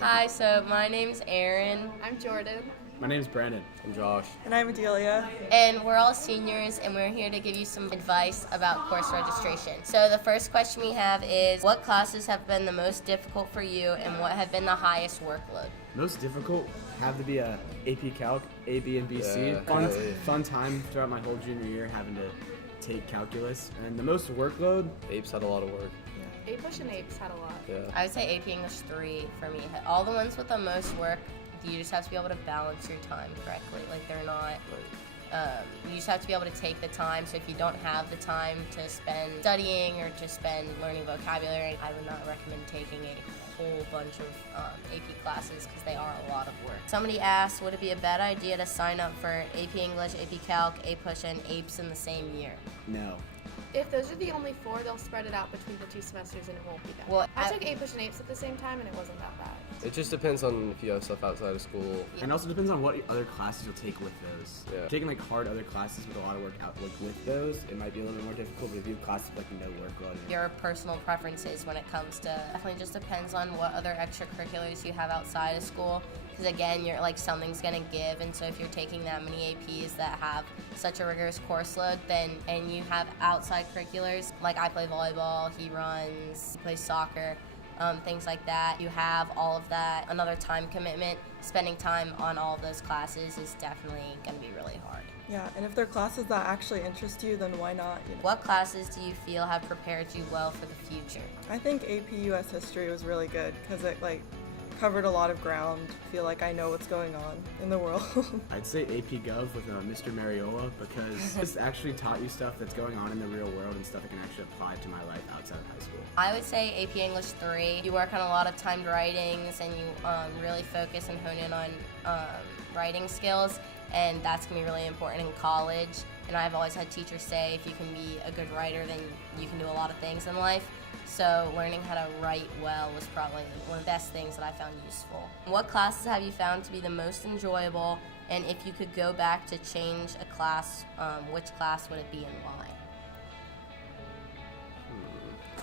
Hi, so my name's Erin, I'm Jordan. My name's Brandon. I'm Josh. And I'm Adelia. and we're all seniors, and we're here to give you some advice about course registration. So the first question we have is, what classes have been the most difficult for you, and what have been the highest workload? Most difficult have to be AP Calc, AB and BC. Yeah. Fun time throughout my whole junior year having to take calculus. And the most workload, Apes had a lot of work. A-Push and Apes had a lot. Yeah. I would say AP English 3 for me. All the ones with the most work, you just have to be able to balance your time correctly. Like, they're not, you just have to be able to take the time. So if you don't have the time to spend studying or to spend learning vocabulary, I would not recommend taking a whole bunch of AP classes because they are a lot of work. Somebody asked, would it be a bad idea to sign up for AP English, AP Calc, A-Push, and APES in the same year? no. If those are the only four, they'll spread it out between the two semesters and it won't be that Well, bad. I took A-Push and Apes at the same time and it wasn't that bad. It just depends on if you have stuff outside of school. And also depends on what other classes you'll take with those. Yeah. Taking like hard other classes with a lot of work out like with those, it might be a little bit more difficult. But if you have classes with like no workload, Your personal preferences when it comes to, definitely just depends on what other extracurriculars you have outside of school. Because again, you're like, something's gonna give, and so if you're taking that many APs that have such a rigorous course load, then and you have outside curriculars, like I play volleyball, he runs, he plays soccer, things like that. You have all of that, another time commitment. Spending time on all of those classes is definitely gonna be really hard. Yeah, and if they're classes that actually interest you, then why not? What classes do you feel have prepared you well for the future? I think AP US History was really good because it covered a lot of ground. I feel like I know what's going on in the world. I'd say AP Gov with Mr. Mariola because this actually taught you stuff that's going on in the real world and stuff that can actually apply to my life outside of high school. I would say AP English 3. You work on a lot of timed writings and you really focus and hone in on writing skills, and that's going to be really important in college. And I've always had teachers say if you can be a good writer, then you can do a lot of things in life. So learning how to write well was probably one of the best things that I found useful. What classes have you found to be the most enjoyable? And if you could go back to change a class, which class would it be and why?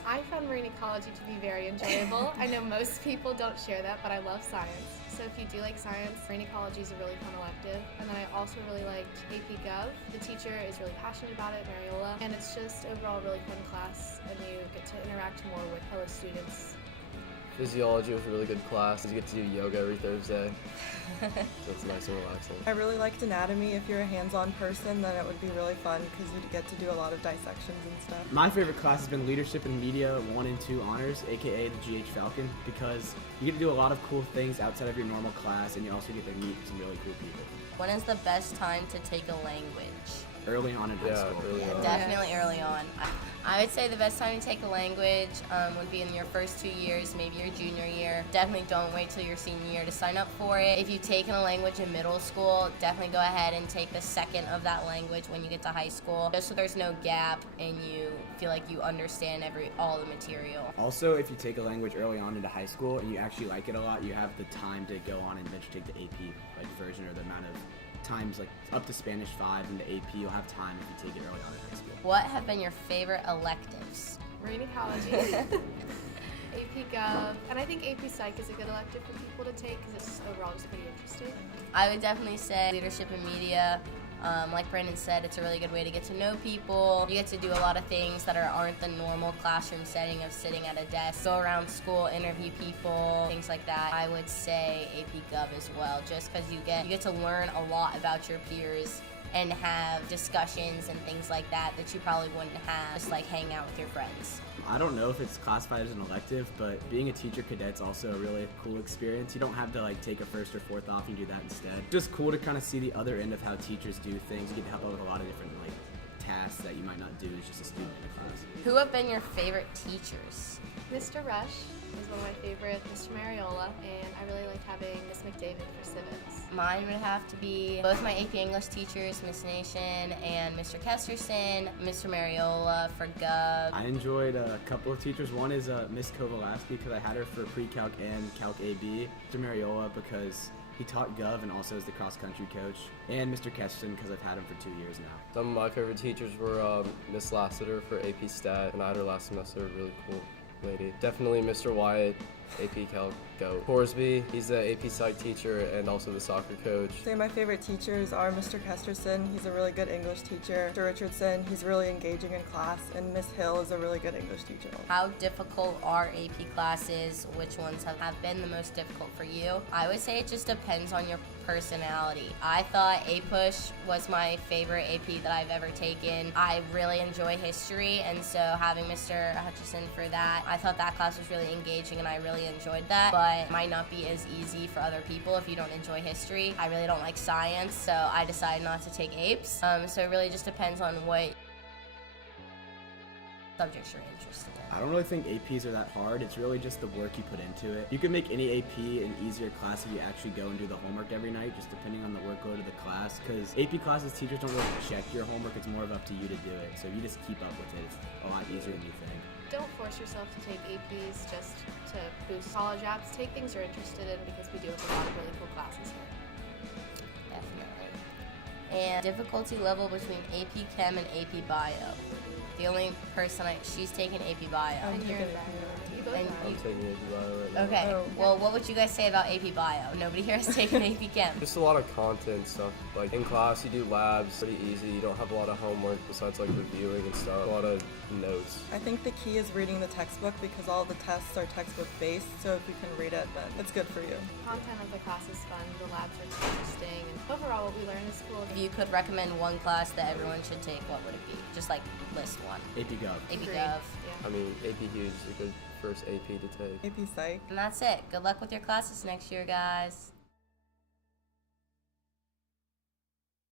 I found marine ecology to be very enjoyable. I know most people don't share that, but I love science. So if you do like science, marine ecology is a really fun elective. And then I also really liked AP Gov. The teacher is really passionate about it, Mariola, and it's just overall a really fun class, and you get to interact more with fellow students. Physiology was a really good class. You get to do yoga every Thursday. So it's nice and relaxing. I really liked anatomy. If you're a hands-on person, then it would be really fun because you get to do a lot of dissections and stuff. My favorite class has been Leadership and Media 1 and 2 honors, aka the GH Falcon, because you get to do a lot of cool things outside of your normal class, and you also get to meet some really cool people. When is the best time to take a language? Early on in high school. early on. Definitely early on. I would say the best time to take a language would be in your first 2 years, maybe your junior year. Definitely don't wait till your senior year to sign up for it. If you've taken a language in middle school, definitely go ahead and take the second of that language when you get to high school, just so there's no gap and you feel like you understand all the material. Also, if you take a language early on into high school and you actually like it a lot, you have the time to go on and eventually take the AP version, or the amount of times up to Spanish 5 into AP. You'll have time if you take it early on in high school. What have been your favorite electives? Marine ecology, AP Gov, and I think AP Psych is a good elective for people to take because it's overall just pretty interesting. I would definitely say Leadership and Media. Like Brandon said, it's a really good way to get to know people. You get to do a lot of things that aren't the normal classroom setting of sitting at a desk. Go around school, interview people, things like that. I would say AP Gov as well, just because you get to learn a lot about your peers and have discussions and things like that you probably wouldn't have just hanging out with your friends. I don't know if it's classified as an elective, but being a teacher cadet's also a really cool experience. You don't have to take a first or fourth off and do that instead. Just cool to kind of see the other end of how teachers do things. You get to help out with a lot of different tasks that you might not do as just a student in a class. Who have been your favorite teachers? Mr. Rush is one of my favorites, Mr. Mariola, and I really liked having Miss McDavid for civics. Mine would have to be both my AP English teachers, Miss Nation and Mr. Kesterson, Mr. Mariola for Gov. I enjoyed a couple of teachers. One is Miss Kovalaski because I had her for pre-calc and calc AB. Mr. Mariola because he taught Gov and also is the cross-country coach. And Mr. Kesterson because I've had him for 2 years now. Some of my favorite teachers were Miss Lassiter for AP Stat, and I had her last semester, a really cool lady. Definitely Mr. Wyatt AP Calc GOAT. Horsby, he's the AP Psych teacher and also the soccer coach. Say my favorite teachers are Mr. Kesterson, he's a really good English teacher. Mr. Richardson, he's really engaging in class, and Miss Hill is a really good English teacher. How difficult are AP classes? Which ones have been the most difficult for you? I would say it just depends on your personality. I thought APUSH was my favorite AP that I've ever taken. I really enjoy history, and so having Mr. Hutchison for that, I thought that class was really engaging and I really enjoyed that, but it might not be as easy for other people if you don't enjoy history. I really don't like science, so I decided not to take APES. So it really just depends on what subjects you're interested in. I don't really think APs are that hard. It's really just the work you put into it. You can make any AP an easier class if you actually go and do the homework every night, just depending on the workload of the class. Because AP classes, teachers don't really check your homework. It's more of up to you to do it. So if you just keep up with it, it's a lot easier than you think. Don't force yourself to take APs just to boost college apps. Take things you're interested in because we do have a lot of really cool classes here. Definitely. And difficulty level between AP Chem and AP Bio. The only person she's taking AP Bio. And you're in taking that. You both And are. I'm taking AP Bio right now. Okay, Oh. well, what would you guys say about AP Bio? Nobody here has taken AP Chem. Just a lot of content stuff. Like in class, you do labs, pretty easy. You don't have a lot of homework besides like reviewing and stuff. A lot of notes. I think the key is reading the textbook because all the tests are textbook based, so if you can read it, then it's good for you. Content of the class is fun. The labs are interesting. And overall, what we learn in school. If you could recommend one class that everyone should take, what would it be? Just like list one. AP Gov. AP Agreed. Gov. Yeah. I mean, AP Hughes is a good first AP to take. AP Psych. And that's it. Good luck with your classes next year, guys.